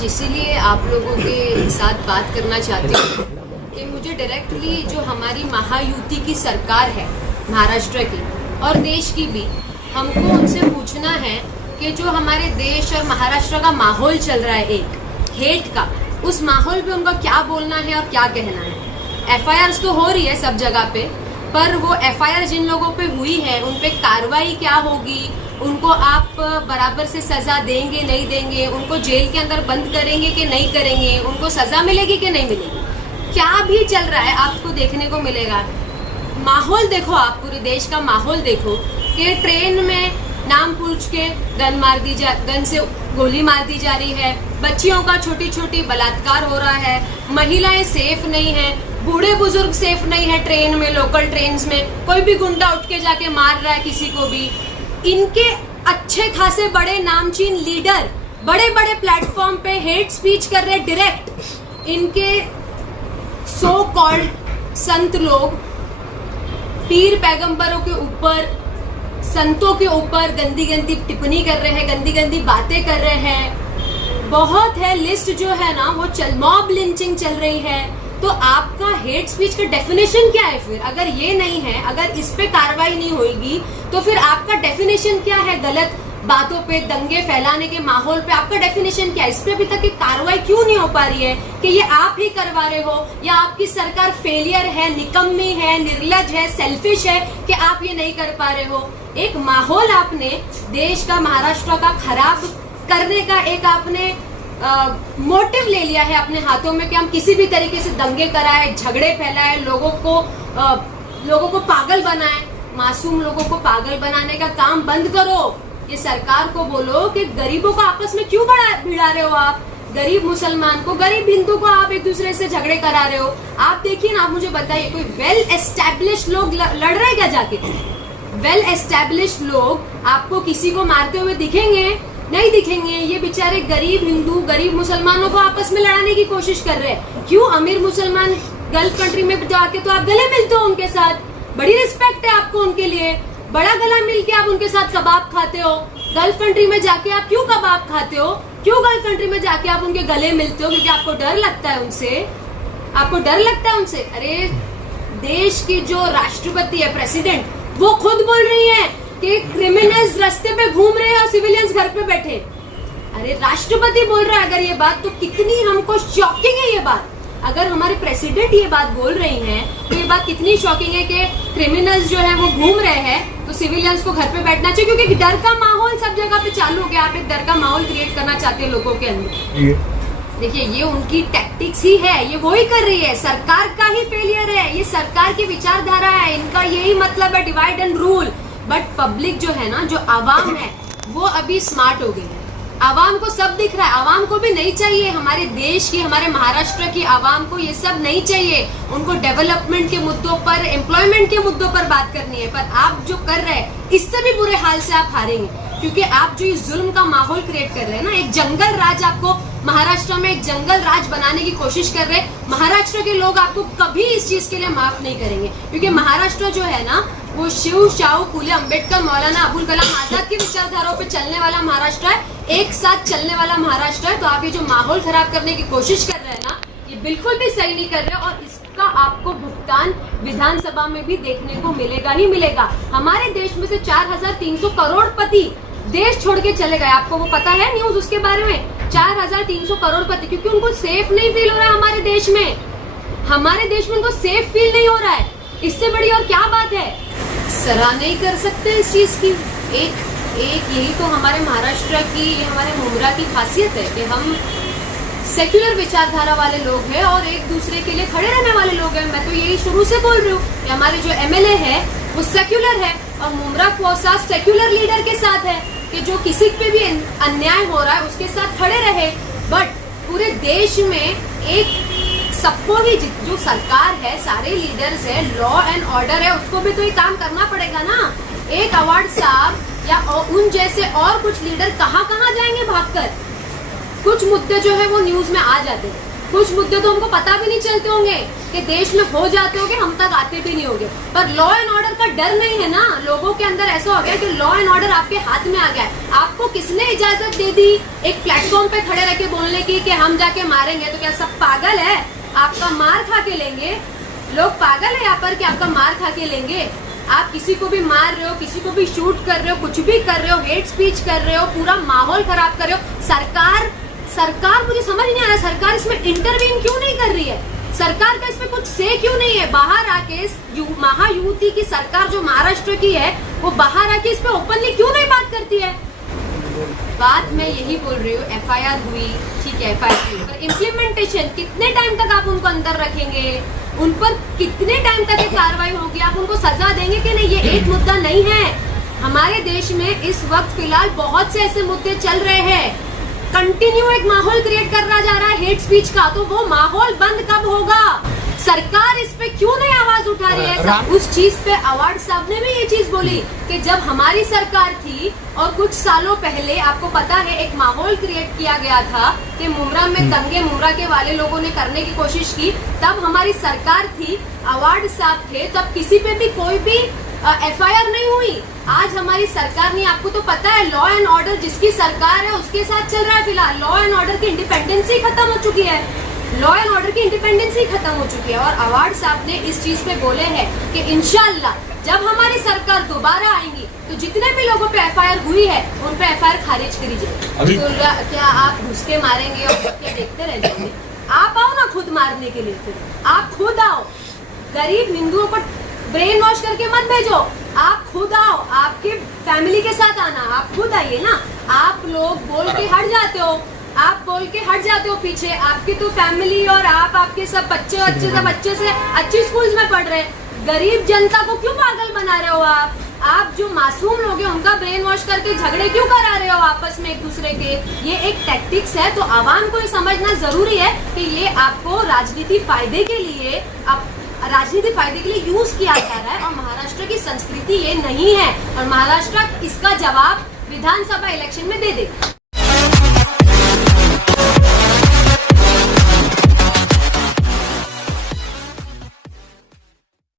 आज इसीलिए आप लोगों के साथ बात करना चाहती हूँ कि मुझे डायरेक्टली जो हमारी महायुति की सरकार है महाराष्ट्र की और देश की भी, हमको उनसे पूछना है कि जो हमारे देश और महाराष्ट्र का माहौल चल रहा है एक हेट का, उस माहौल पे उनका क्या बोलना है और क्या कहना है। एफआईआर तो हो रही है सब जगह पे, पर वो एफआईआर जिन लोगों पे हुई है उन पे कार्रवाई क्या होगी, उनको आप बराबर से सजा देंगे नहीं देंगे, उनको जेल के अंदर बंद करेंगे कि नहीं करेंगे, उनको सजा मिलेगी कि नहीं मिलेगी, क्या भी चल रहा है आपको देखने को मिलेगा। माहौल देखो, आप पूरे देश का माहौल देखो कि ट्रेन में नाम पूछ के गन से गोली मार दी जा रही है, बच्चियों का छोटी छोटी बलात्कार हो रहा है, महिलाएं सेफ नहीं है, बूढ़े बुजुर्ग सेफ नहीं है, ट्रेन में लोकल ट्रेन में कोई भी गुंडा उठ के जाके मार रहा है किसी को भी। इनके अच्छे खासे बड़े नामचीन लीडर बड़े बड़े प्लेटफॉर्म पे हेट स्पीच कर रहे डायरेक्ट। इनके सो कॉल्ड संत लोग पीर पैगंबरों के ऊपर, संतों के ऊपर गंदी गंदी टिप्पणी कर रहे हैं, गंदी गंदी बातें कर रहे हैं। बहुत है लिस्ट जो है ना वो मॉब लिंचिंग चल रही है। तो आपका हेट स्पीच का डेफिनेशन क्या है फिर? अगर ये नहीं है, अगर इस पे कार्रवाई नहीं होगी तो फिर आपका डेफिनेशन क्या है? गलत बातों पे, दंगे फैलाने के माहौल पे आपका डेफिनेशन क्या है? इस पे अभी तक कार्रवाई क्यों नहीं हो पा रही है कि ये आप ही करवा रहे हो या आपकी सरकार फेलियर है, निकम्मी है, निर्लज है, सेल्फिश है कि आप ये नहीं कर पा रहे हो। एक माहौल आपने देश का, महाराष्ट्र का खराब करने का एक आपने मोटिव ले लिया है अपने हाथों में कि हम किसी भी तरीके से दंगे कराए, झगड़े फैलाए, लोगों को पागल बनाए। मासूम लोगों को पागल बनाने का काम बंद करो। ये सरकार को बोलो कि गरीबों को आपस में क्यों भिड़ा रहे हो आप? गरीब मुसलमान को, गरीब हिंदू को आप एक दूसरे से झगड़े करा रहे हो। आप देखिए ना, आप मुझे बताइए, कोई वेल एस्टेब्लिश लोग लड़ रहे क्या जाके? वेल एस्टेब्लिश लोग आपको किसी को मारते हुए दिखेंगे? नहीं दिखेंगे। ये बेचारे गरीब हिंदू, गरीब मुसलमानों को आपस में लड़ाने की कोशिश कर रहे हैं। क्यों? अमीर मुसलमान गल्फ कंट्री में जाके तो आप गले मिलते हो उनके साथ, बड़ी रिस्पेक्ट है आपको उनके लिए, बड़ा गला मिल के आप उनके साथ कबाब खाते हो। गल्फ कंट्री में जाके आप क्यों कबाब खाते हो? क्यों गल्फ कंट्री में जाके आप उनके गले मिलते हो? क्योंकि आपको डर लगता है उनसे, आपको डर लगता है उनसे। अरे देश की जो राष्ट्रपति है, प्रेसिडेंट, वो खुद बोल रही है कि क्रिमिनल्स रास्ते पे घूम रहे हैं और सिविलियंस घर पे बैठे। अरे राष्ट्रपति बोल रहा है अगर ये बात, तो कितनी हमको शॉकिंग है ये बात। अगर हमारे प्रेसिडेंट ये बात बोल रही हैं तो ये बात कितनी शॉकिंग है कि क्रिमिनल्स जो है वो घूम रहे हैं तो सिविलियंस को घर पे बैठना चाहिए, क्योंकि डर का माहौल सब जगह पे चालू हो गया। आप एक डर का माहौल क्रिएट करना चाहते हैं लोगों के अंदर। देखिए, ये उनकी टैक्टिक्स ही है, ये वो ही कर रही है, सरकार का ही फेलियर है, ये सरकार की विचारधारा है, इनका यही मतलब है, divide and rule. But public जो है ना, जो आवाम है, वो अभी स्मार्ट हो गई है। आवाम को सब दिख रहा है। आवाम को भी नहीं चाहिए, हमारे देश की, हमारे महाराष्ट्र की आवाम को ये सब नहीं चाहिए। उनको डेवलपमेंट के मुद्दों पर, एम्प्लॉयमेंट के मुद्दों पर बात करनी है। पर आप जो कर रहे हैं, इससे भी बुरे हाल से आप हारेंगे, क्योंकि आप जो इस जुल्म का माहौल क्रिएट कर रहे हैं ना, एक जंगल राज, आपको महाराष्ट्र में एक जंगल राज बनाने की कोशिश कर रहे हैं। महाराष्ट्र के लोग आपको कभी इस चीज के लिए माफ नहीं करेंगे, क्योंकि महाराष्ट्र जो है ना, वो शिव, शाहू फुले, अंबेडकर, मौलाना अबुल कलाम आजाद की विचारधाराओं पे चलने वाला महाराष्ट्र है, एक साथ चलने वाला महाराष्ट्र है। तो आप ये जो माहौल खराब करने की कोशिश कर रहे हैं ना, ये बिल्कुल भी सही नहीं कर रहे, और इसका आपको भुगतान विधानसभा में भी देखने को मिलेगा ही मिलेगा। हमारे देश में से 4300 करोड़पति देश छोड़ के चले गए, आपको वो पता है न्यूज उसके बारे में? 4300 करोड़पति, क्योंकि उनको सेफ नहीं फील हो रहा है हमारे देश में। हमारे देश में उनको सेफ फील नहीं हो रहा है। इससे बड़ी और क्या बात है? सराह नहीं कर सकते इस चीज की। एक यही तो हमारे महाराष्ट्र की, ये हमारे मुमरा की खासियत है कि हम सेक्युलर विचारधारा वाले लोग हैं और एक दूसरे के लिए खड़े रहने वाले लोग हैं। मैं तो यही शुरू से बोल रही हूँ कि हमारे जो एमएलए है वो सेक्युलर है, और मुमरा खोसा सेक्युलर लीडर के साथ है कि जो किसी पे भी अन्याय हो रहा है उसके साथ खड़े रहे। बट पूरे देश में एक सबको ही, जो सरकार है, सारे लीडर्स है, लॉ एंड ऑर्डर है, उसको भी तो ये काम करना पड़ेगा ना। एक अवार्ड साहब या उन जैसे और कुछ लीडर कहाँ जाएंगे भागकर? कुछ मुद्दे जो है वो न्यूज में आ जाते हैं, कुछ मुद्दे तो हमको पता भी नहीं चलते होंगे कि देश में हो जाते होंगे, हम तक आते भी नहीं होंगे, पर लॉ एंड ऑर्डर का डर नहीं है ना। लोगों के अंदर ऐसा हो गया कि लॉ एंड ऑर्डर आपके हाथ में आ गया है। आपको किसने इजाजत दे दी एक प्लेटफॉर्म पे खड़े रह के बोलने की कि हम जाके मारेंगे? तो क्या सब पागल है? आपका मार खा के लेंगे लोग? पागल है यहाँ पर कि आपका मार खा के लेंगे? आप किसी को भी मार रहे हो, किसी को भी शूट कर रहे हो, कुछ भी कर रहे हो, हेट स्पीच कर रहे हो, पूरा माहौल खराब कर रहे हो। सरकार मुझे समझ नहीं आ रहा, सरकार इसमें इंटरवीन क्यों नहीं कर रही है? सरकार का इसमें कुछ से क्यों नहीं है? बाहर आके महायुति की सरकार जो महाराष्ट्र की है, वो बाहर आके इस पे ओपनली क्यों नहीं बात करती है? बात मैं यही बोल रही हूँ, एफआईआर हुई, ठीक है, एफआईआर हुई, पर इम्प्लीमेंटेशन कितने टाइम तक आप उनको अंदर रखेंगे? उन पर कितने टाइम तक ये कार्रवाई होगी? आप उनको सजा देंगे कि नहीं? ये एक मुद्दा नहीं है। हमारे देश में इस वक्त फिलहाल बहुत से ऐसे मुद्दे चल रहे हैं, कंटिन्यू एक माहौल क्रिएट करना जा रहा है हेट स्पीच का, तो वो माहौल बंद कब होगा? सरकार इस पे क्यों नहीं आवाज उठा रही है? उस चीज पे अवार्ड साहब ने भी ये चीज बोली कि जब हमारी सरकार थी और कुछ सालों पहले आपको पता है एक माहौल क्रिएट किया गया था कि मुमरा में दंगे मुमरा के वाले लोगों ने करने की कोशिश की, तब हमारी सरकार थी, अवार्ड साहब थे, तब किसी पे भी कोई भी एफआईआर नहीं हुई। आज हमारी सरकार नहीं, आपको तो पता है लॉ एंड ऑर्डर जिसकी सरकार है उसके साथ चल रहा है। फिलहाल लॉ एंड ऑर्डर की इंडिपेंडेंसी खत्म हो चुकी है, लॉ एंड ऑर्डर की इंडिपेंडेंसी खत्म हो चुकी है। और अवार्ड साहब ने इस चीज पे बोले हैं कि इंशाल्लाह जब हमारी सरकार दोबारा आएंगी तो जितने भी लोगों पे एफआईआर हुई है उन पे एफआईआर खारिज करी जाएगी। तो क्या आप घुसके मारेंगे और क्या देखते रह जाएंगे? आप आओ ना खुद मारने के लिए, फिर आप खुद आओ। गरीब हिंदुओं को ब्रेन वॉश करके मत भेजो, आप खुद आओ, आपके फैमिली के साथ आना, आप खुद आइए ना। आप लोग बोल के हट जाते हो, आप बोल के हट जाते हो पीछे। आपकी तो फैमिली और आपके सब बच्चे सब अच्छे से अच्छी स्कूल्स में पढ़ रहे हैं। गरीब जनता को क्यों पागल बना रहे हो आप जो मासूम लोग हैं उनका ब्रेन वॉश करके झगड़े क्यों करा रहे हो आपस में एक दूसरे के? ये एक टैक्टिक्स है। तो आवाम को ये समझना जरूरी है कि ये आपको राजनीति फायदे के लिए यूज किया जा रहा है और महाराष्ट्र की संस्कृति ये नहीं है। और महाराष्ट्र इसका जवाब विधानसभा इलेक्शन में दे देगा।